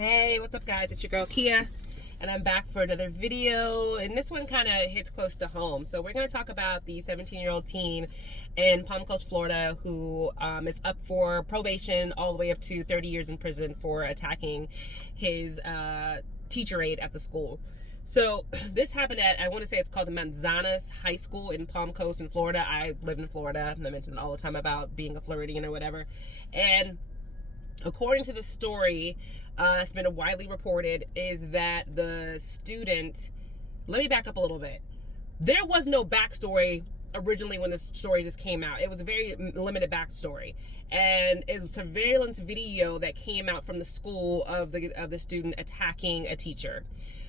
Hey, what's up guys? It's your girl Kia, and I'm back for another video, and this one kind of hits close to home. So we're going to talk about the 17-year-old teen in Palm Coast, Florida, who is up for probation all the way up to 30 years in prison for attacking his teacher aide at the school. So this happened at, I want to say it's called the Manzanas High School in Palm Coast in Florida. I live in Florida, and I mention all the time about being a Floridian or whatever. And according to the story, that's been widely reported, is that the student, let me back up a little bit. There was no backstory originally when this story just came out. It was a very limited backstory, and it was a surveillance video that came out from the school of the student attacking a teacher.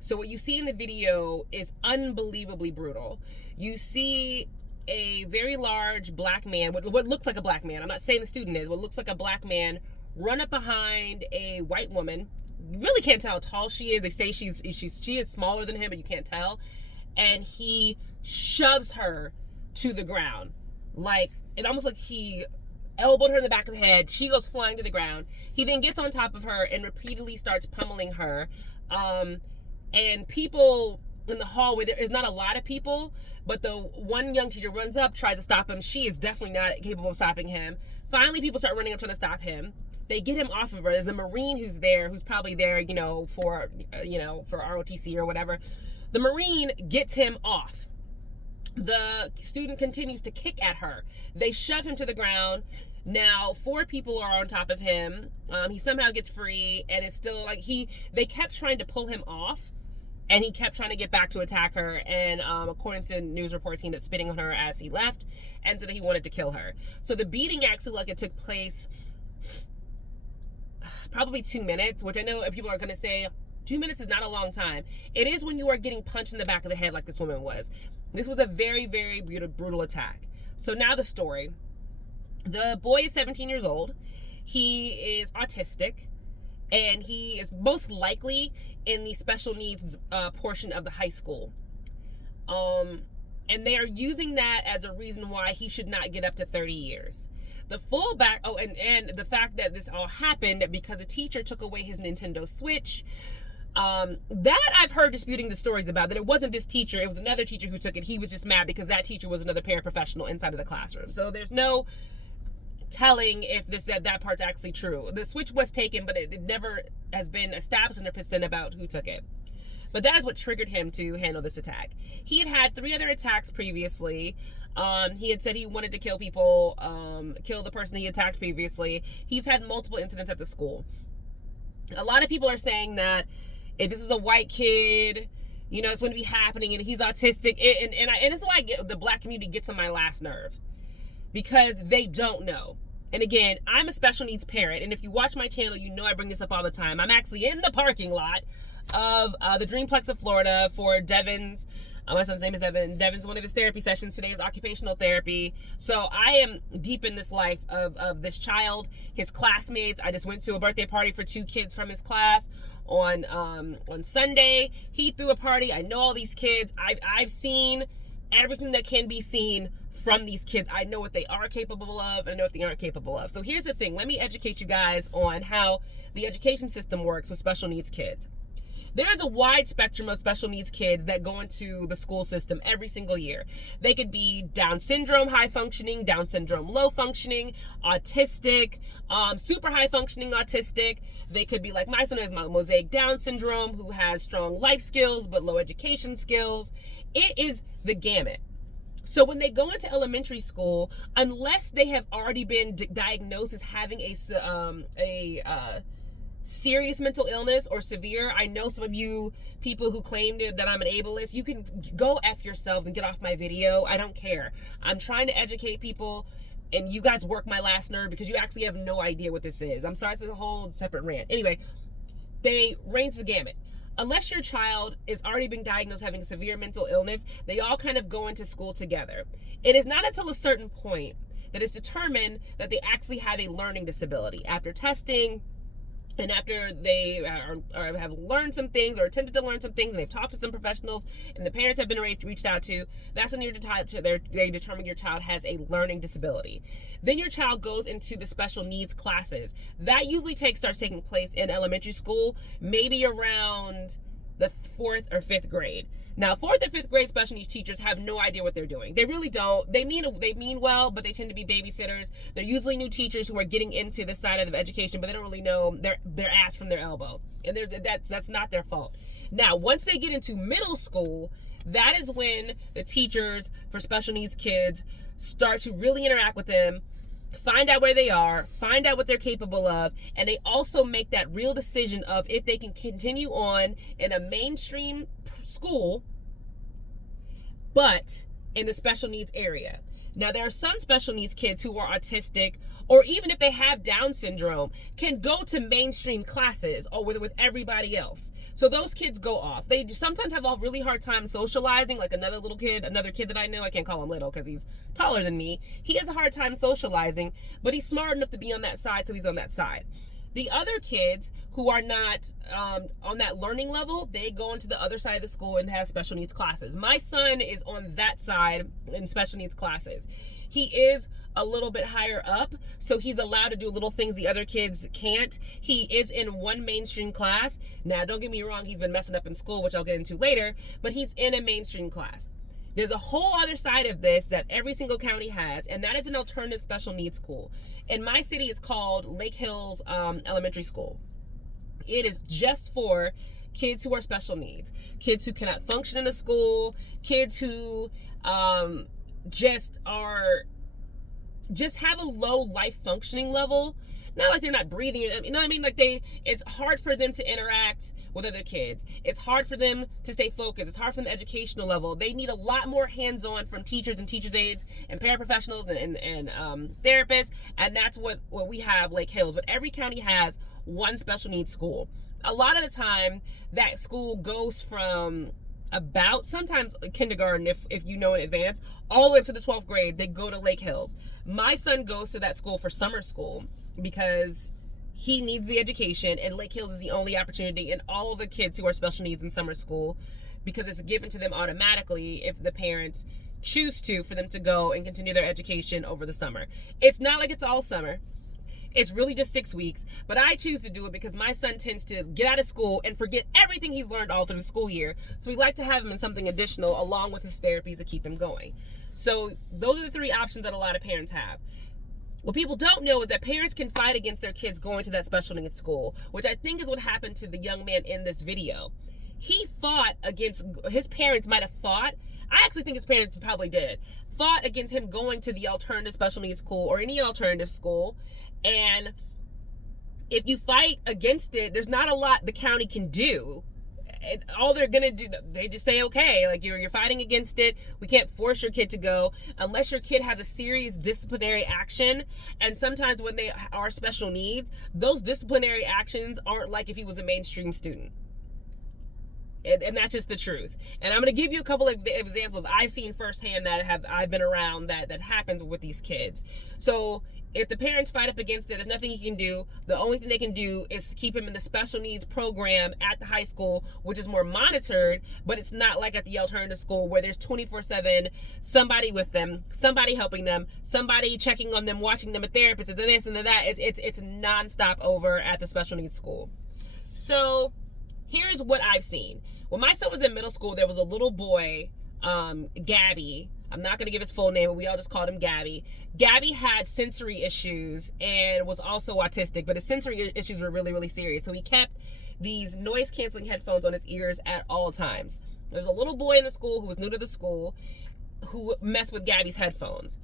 So what you see in the video is unbelievably brutal. You see a very large black man, what looks like a black man, I'm not saying the student is, what looks like a black man, run up behind a white woman. You really can't tell how tall she is. They say she is smaller than him, but you can't tell. And he shoves her to the ground. Like, it almost like he elbowed her in the back of the head. She goes flying to the ground. He then gets on top of her and repeatedly starts pummeling her. And people in the hallway, there is not a lot of people, but the one young teacher runs up, tries to stop him. She is definitely not capable of stopping him. Finally, people start running up trying to stop him. They get him off of her. There's a Marine who's there, who's probably there, for ROTC or whatever. The Marine gets him off. The student continues to kick at her. They shove him to the ground. Now, 4 people are on top of him. He somehow gets free, and it's still like they kept trying to pull him off, and he kept trying to get back to attack her. And according to news reports, he ended up spitting on her as he left, and so that he wanted to kill her. So the beating actually took place probably 2 minutes, which I know people are going to say 2 minutes is not a long time. It is when you are getting punched in the back of the head like this woman was. This was a very, very brutal attack. So now the story. The boy is 17 years old. He is autistic, and he is most likely in the special needs portion of the high school. And they are using that as a reason why he should not get up to 30 years. The fallback, and the fact that this all happened because a teacher took away his Nintendo Switch, that I've heard disputing the stories about, that it wasn't this teacher, it was another teacher who took it. He was just mad because that teacher was another paraprofessional inside of the classroom. So there's no telling if that part's actually true. The Switch was taken, but it never has been established 100% about who took it. But that is what triggered him to handle this attack. He had had 3 other attacks previously. He had said he wanted to kill people, kill the person he attacked previously. He's had multiple incidents at the school. A lot of people are saying that if this was a white kid, it's going to be happening, and he's autistic. And this is why the black community gets on my last nerve, because they don't know. And again, I'm a special needs parent, and if you watch my channel, you know I bring this up all the time. I'm actually in the parking lot of the Dreamplex of Florida for Devin's. My son's name is Devin. Devin's one of his therapy sessions today is occupational therapy. So I am deep in this life of this child, his classmates. I just went to a birthday party for 2 kids from his class on Sunday. He threw a party. I know all these kids. I've seen everything that can be seen from these kids. I know what they are capable of, and I know what they aren't capable of. So here's the thing. Let me educate you guys on how the education system works with special needs kids. There is a wide spectrum of special needs kids that go into the school system every single year. They could be Down syndrome high functioning, Down syndrome low functioning, autistic, super high functioning autistic. They could be like my son, who has mosaic Down syndrome, who has strong life skills but low education skills. It is the gamut. So when they go into elementary school, unless they have already been diagnosed as having a serious mental illness or severe, I know some of you people who claimed that I'm an ableist, you can go F yourselves and get off my video. I don't care. I'm trying to educate people, and you guys work my last nerve because you actually have no idea what this is. I'm sorry, it's a whole separate rant. Anyway, they range the gamut. Unless your child is already being diagnosed having a severe mental illness, they all kind of go into school together. It is not until a certain point that it's determined that they actually have a learning disability. After testing, And after they or have learned some things or attempted to learn some things, and they've talked to some professionals, and the parents have been reached out to, that's when they determine your child has a learning disability. Then your child goes into the special needs classes. That usually starts taking place in elementary school, maybe around the 4th or 5th grade. Now, 4th and 5th grade special needs teachers have no idea what they're doing. They really don't. They mean well, but they tend to be babysitters. They're usually new teachers who are getting into the side of education, but they don't really know their ass from their elbow. And that's not their fault. Now, once they get into middle school, that is when the teachers for special needs kids start to really interact with them, find out where they are, find out what they're capable of, and they also make that real decision of if they can continue on in a mainstream school, but in the special needs area. Now, there are some special needs kids who are autistic, or even if they have Down syndrome, can go to mainstream classes or with everybody else. So those kids go off. They sometimes have a really hard time socializing, like another kid that I know, I can't call him little because he's taller than me. He has a hard time socializing, but he's smart enough to be on that side, so he's on that side. The other kids who are not on that learning level, they go into the other side of the school and have special needs classes. My son is on that side in special needs classes. He is a little bit higher up, so he's allowed to do little things the other kids can't. He is in one mainstream class. Now, don't get me wrong, he's been messing up in school, which I'll get into later, but he's in a mainstream class. There's a whole other side of this that every single county has, and that is an alternative special needs school. In my city, it's called Lake Hills Elementary School. It is just for kids who are special needs, kids who cannot function in a school, kids who just have a low life functioning level. Not like they're not breathing, you know what I mean? Like it's hard for them to interact with other kids. It's hard for them to stay focused. It's hard for them educational level. They need a lot more hands-on from teachers and teachers' aides and paraprofessionals and therapists. And that's what we have, Lake Hills. But every county has one special needs school. A lot of the time, that school goes from about sometimes kindergarten, if you know in advance, all the way up to the 12th grade, they go to Lake Hills. My son goes to that school for summer school because he needs the education, and Lake Hills is the only opportunity in all of the kids who are special needs in summer school, because it's given to them automatically if the parents choose to, for them to go and continue their education over the summer. It's not like it's all summer. It's really just 6 weeks, but I choose to do it because my son tends to get out of school and forget everything he's learned all through the school year. So we like to have him in something additional along with his therapies to keep him going. So those are the 3 options that a lot of parents have. What people don't know is that parents can fight against their kids going to that special needs school, which I think is what happened to the young man in this video. He fought against, his parents might have fought, I actually think his parents probably did, fought against him going to the alternative special needs school or any alternative school. And if you fight against it, there's not a lot the county can do. All they're gonna do, they just say, okay, like you're fighting against it. We can't force your kid to go unless your kid has a serious disciplinary action. And sometimes when they are special needs, those disciplinary actions aren't like if he was a mainstream student. And that's just the truth. And I'm going to give you a couple of examples I've seen firsthand that I've been around that happens with these kids. So if the parents fight up against it, there's nothing he can do. The only thing they can do is keep him in the special needs program at the high school, which is more monitored, but it's not like at the alternative school where there's 24/7 somebody with them, somebody helping them, somebody checking on them, watching them, a therapist, and this and that. It's nonstop over at the special needs school. So here's what I've seen. When my son was in middle school, there was a little boy, Gabby. I'm not going to give his full name, but we all just called him Gabby. Gabby had sensory issues and was also autistic, but his sensory issues were really, really serious. So he kept these noise-canceling headphones on his ears at all times. There was a little boy in the school who was new to the school who messed with Gabby's headphones.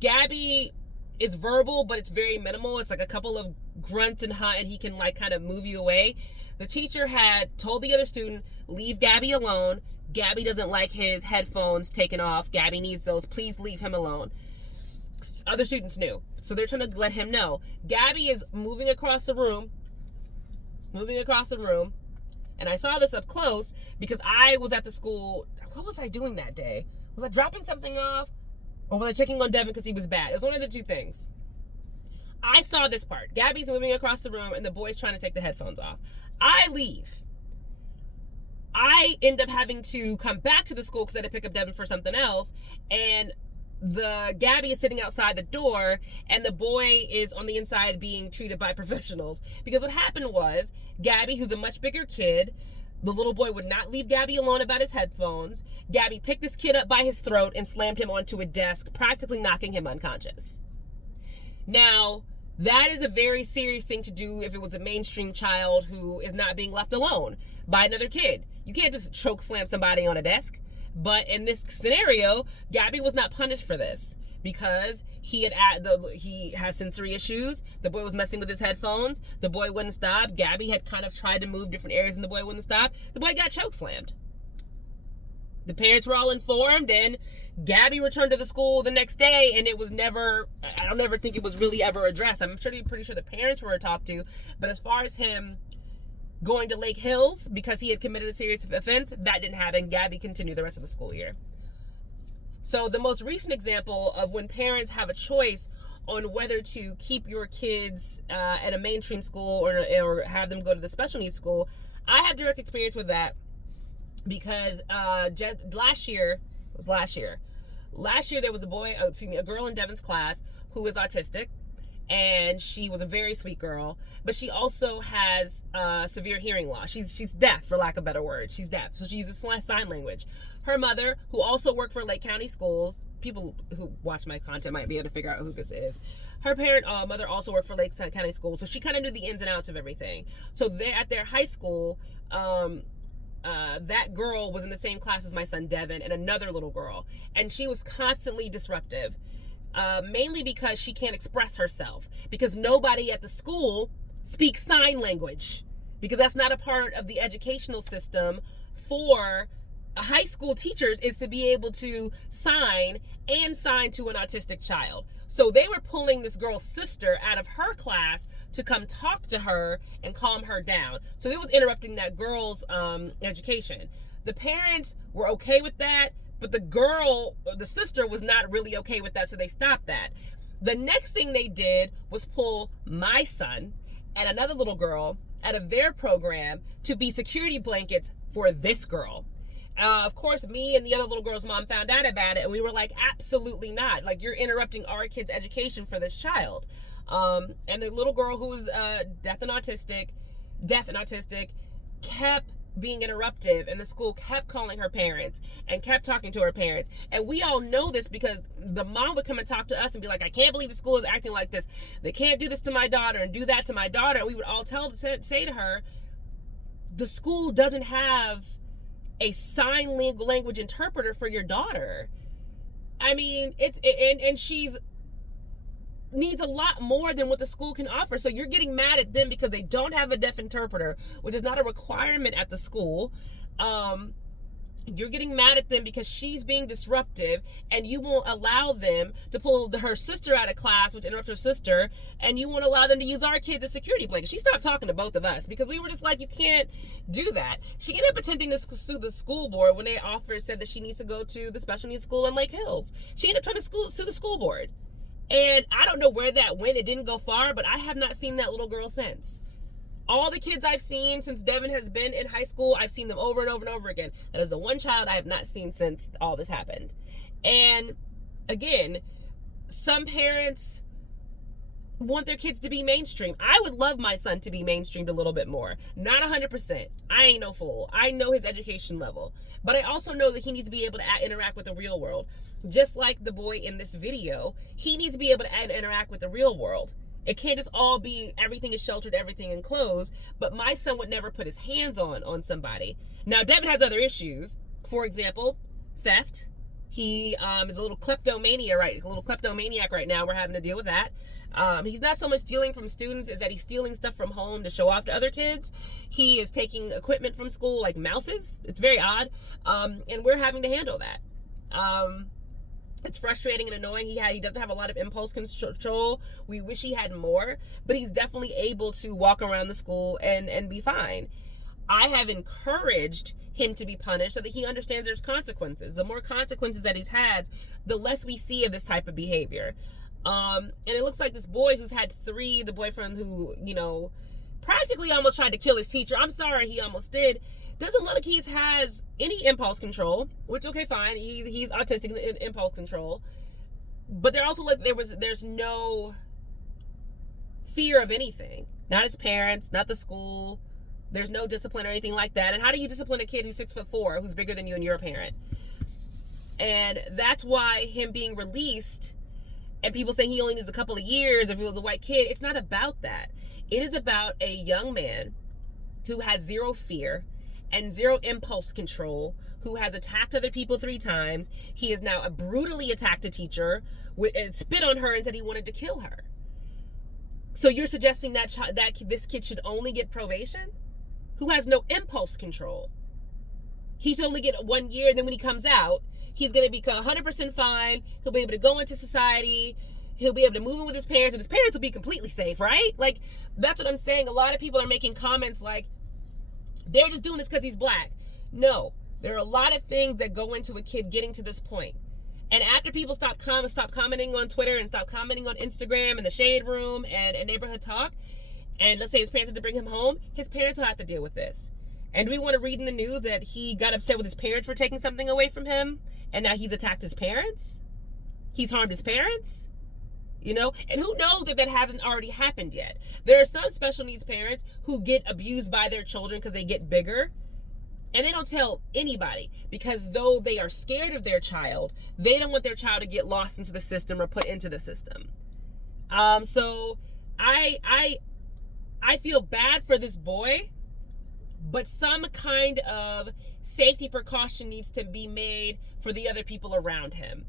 Gabby is verbal, but it's very minimal. It's like a couple of grunts and and he can like kind of move you away. The teacher had told the other student, leave Gabby alone. Gabby doesn't like his headphones taken off. Gabby needs those. Please leave him alone. Other students knew. So they're trying to let him know. Gabby is moving across the room. And I saw this up close because I was at the school. What was I doing that day? Was I dropping something off? Or was I checking on Devin because he was bad? It was one of the two things. I saw this part. Gabby's moving across the room and the boy's trying to take the headphones off. I leave. I end up having to come back to the school because I had to pick up Devin for something else. And Gabby is sitting outside the door and the boy is on the inside being treated by professionals. Because what happened was, Gabby, who's a much bigger kid, the little boy would not leave Gabby alone about his headphones. Gabby picked this kid up by his throat and slammed him onto a desk, practically knocking him unconscious. Now, that is a very serious thing to do if it was a mainstream child who is not being left alone by another kid. You can't just choke slam somebody on a desk. But in this scenario, Gabby was not punished for this because he has sensory issues. The boy was messing with his headphones. The boy wouldn't stop. Gabby had kind of tried to move different areas and the boy wouldn't stop. The boy got choke slammed. The parents were all informed and Gabby returned to the school the next day and it was never, I don't ever think it was really ever addressed. I'm pretty sure the parents were talked to, but as far as him going to Lake Hills because he had committed a serious offense, that didn't happen. Gabby continued the rest of the school year. So the most recent example of when parents have a choice on whether to keep your kids at a mainstream school or have them go to the special needs school, I have direct experience with that because last year there was a girl in Devin's class who was autistic. And she was a very sweet girl, but she also has severe hearing loss. She's deaf, for lack of a better word. She's deaf, so she uses sign language. Her mother, who also worked for Lake County Schools, people who watch my content might be able to figure out who this is. Her mother also worked for Lake County Schools, so she kind of knew the ins and outs of everything. So at their high school, that girl was in the same class as my son Devin and another little girl, and she was constantly disruptive. Mainly because she can't express herself, because nobody at the school speaks sign language, because that's not a part of the educational system for high school teachers, is to be able to sign to an autistic child. So they were pulling this girl's sister out of her class to come talk to her and calm her down. So it was interrupting that girl's education. The parents were okay with that, but the sister was not really okay with that, so they stopped that. The next thing they did was pull my son and another little girl out of their program to be security blankets for this girl. Of course, me and the other little girl's mom found out about it, and we were like, absolutely not. Like, you're interrupting our kid's education for this child. And the little girl who was deaf and autistic, kept being interruptive, and the school kept calling her parents and kept talking to her parents. And we all know this because the mom would come and talk to us and be like, I can't believe the school is acting like this. They can't do this to my daughter and do that to my daughter. And we would all say to her, the school doesn't have a sign language interpreter for your daughter. I mean, and she's needs a lot more than what the school can offer. So you're getting mad at them because they don't have a deaf interpreter, which is not a requirement at the school. You're getting mad at them because she's being disruptive, and you won't allow them to pull her sister out of class, which interrupts her sister, and you won't allow them to use our kids as security blankets. She stopped talking to both of us because we were just like, you can't do that. She ended up attempting to sue the school board when they said that she needs to go to the special needs school in Lake Hills. She ended up trying to sue the school board. And I don't know where that went. It didn't go far, but I have not seen that little girl since. All the kids I've seen since Devin has been in high school, I've seen them over and over and over again. That is the one child I have not seen since all this happened. And again, some parents want their kids to be mainstream. I would love my son to be mainstreamed a little bit more. Not 100%. I ain't no fool. I know his education level. But I also know that he needs to be able to interact with the real world. Just like the boy in this video, he needs to be able to interact with the real world. It can't just all be everything is sheltered, everything enclosed. But my son would never put his hands on somebody. Now, Devin has other issues. For example, theft. He is a little kleptomaniac right now. We're having to deal with that. He's not so much stealing from students as that he's stealing stuff from home to show off to other kids. He is taking equipment from school like mouses. It's very odd. And we're having to handle that. It's frustrating and annoying. He doesn't have a lot of impulse control. We wish he had more, but he's definitely able to walk around the school and be fine. I have encouraged him to be punished so that he understands there's consequences. The more consequences that he's had, the less we see of this type of behavior. And it looks like this boy who's had 3, the boyfriend who, practically almost tried to kill his teacher. I'm sorry, he almost did. Doesn't look like he has any impulse control, which, okay, fine. He's autistic in impulse control. But they're also like, there's no fear of anything. Not his parents, not the school. There's no discipline or anything like that. And how do you discipline a kid who's 6'4", who's bigger than you and you're a parent? And that's why him being released and people saying he only needs a couple of years if he was a white kid, it's not about that. It is about a young man who has 0 fear and 0 impulse control, who has attacked other people 3 times. He has now brutally attacked a teacher and spit on her and said he wanted to kill her. So you're suggesting that this kid should only get probation? Who has no impulse control? He should only get 1 year, and then when he comes out, he's going to be 100% fine. He'll be able to go into society. He'll be able to move in with his parents, and his parents will be completely safe, right? Like, that's what I'm saying. A lot of people are making comments like, they're just doing this because he's black. No, there are a lot of things that go into a kid getting to this point. And after people stop commenting on Twitter and stop commenting on Instagram and the Shade Room and Neighborhood Talk, and let's say his parents had to bring him home, his parents will have to deal with this. And do we want to read in the news that he got upset with his parents for taking something away from him, and now he's attacked his parents? He's harmed his parents? And who knows that hasn't already happened yet? There are some special needs parents who get abused by their children because they get bigger, and they don't tell anybody, because though they are scared of their child, they don't want their child to get lost into the system or put into the system. So I feel bad for this boy, but some kind of safety precaution needs to be made for the other people around him.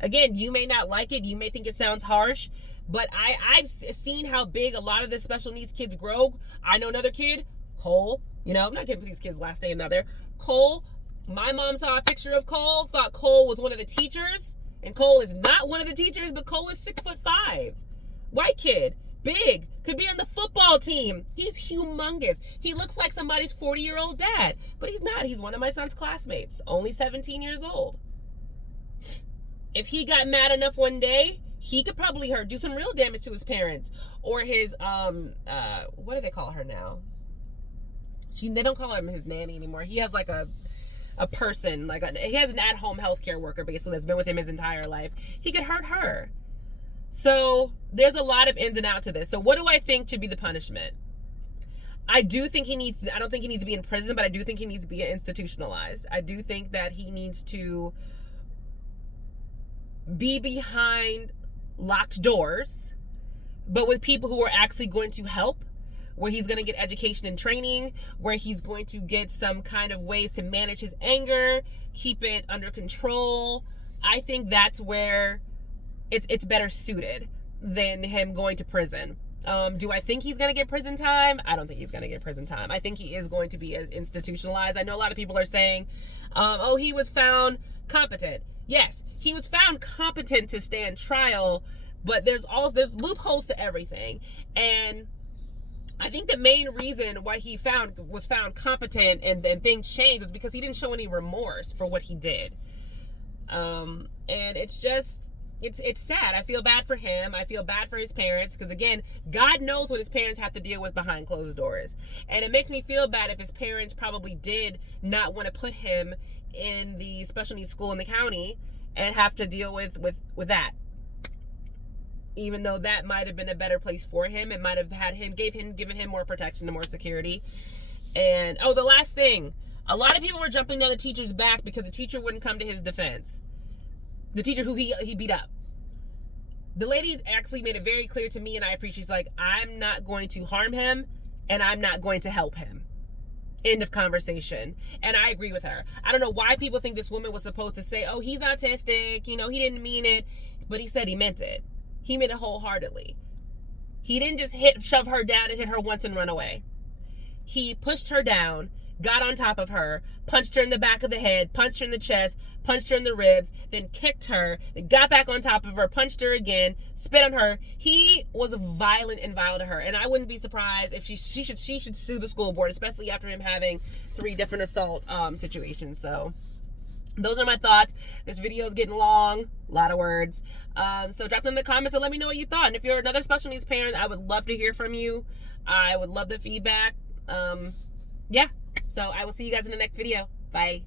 Again, you may not like it. You may think it sounds harsh, but I've seen how big a lot of the special needs kids grow. I know another kid, Cole. I'm not going to put these kids' last name out there. Cole, my mom saw a picture of Cole, thought Cole was one of the teachers, and Cole is not one of the teachers, but Cole is 6'5". White kid, big, could be on the football team. He's humongous. He looks like somebody's 40-year-old dad, but he's not. He's one of my son's classmates, only 17 years old. If he got mad enough one day, he could probably do some real damage to his parents or his, what do they call her now? They don't call him his nanny anymore. He has like a person, he has an at-home healthcare worker basically that's been with him his entire life. He could hurt her. So there's a lot of ins and outs to this. So what do I think should be the punishment? I don't think he needs to be in prison, but I do think he needs to be institutionalized. I do think that he needs to be behind locked doors, but with people who are actually going to help, where he's going to get education and training, where he's going to get some kind of ways to manage his anger, keep it under control. I think that's where it's better suited than him going to prison. Do I think he's going to get prison time? I don't think he's going to get prison time. I think he is going to be institutionalized. I know a lot of people are saying, he was found competent. Yes, he was found competent to stand trial, but there's loopholes to everything. And I think the main reason why he was found competent and things changed was because he didn't show any remorse for what he did. And it's just, it's sad. I feel bad for him. I feel bad for his parents, because again, God knows what his parents have to deal with behind closed doors. And it makes me feel bad if his parents probably did not want to put him in the special needs school in the county and have to deal with that. Even though that might have been a better place for him, it might have given him more protection and more security. And the last thing, a lot of people were jumping down the teacher's back because the teacher wouldn't come to his defense. The teacher who he beat up. The lady actually made it very clear to me, and I appreciate. She's like, I'm not going to harm him, and I'm not going to help him. End of conversation. And I agree with her. I don't know why people think this woman was supposed to say, he's autistic, he didn't mean it, but he said he meant it. He meant it wholeheartedly. He didn't just shove her down and hit her once and run away. He pushed her down, got on top of her, punched her in the back of the head, punched her in the chest, punched her in the ribs, then kicked her, then got back on top of her, punched her again, spit on her. He was violent and vile to her, and I wouldn't be surprised if she should sue the school board, especially after him having 3 different assault situations. So those are my thoughts. This video is getting long, a lot of words. So drop them in the comments and let me know what you thought. And if you're another special needs parent, I would love to hear from you. I would love the feedback. Yeah. So I will see you guys in the next video. Bye.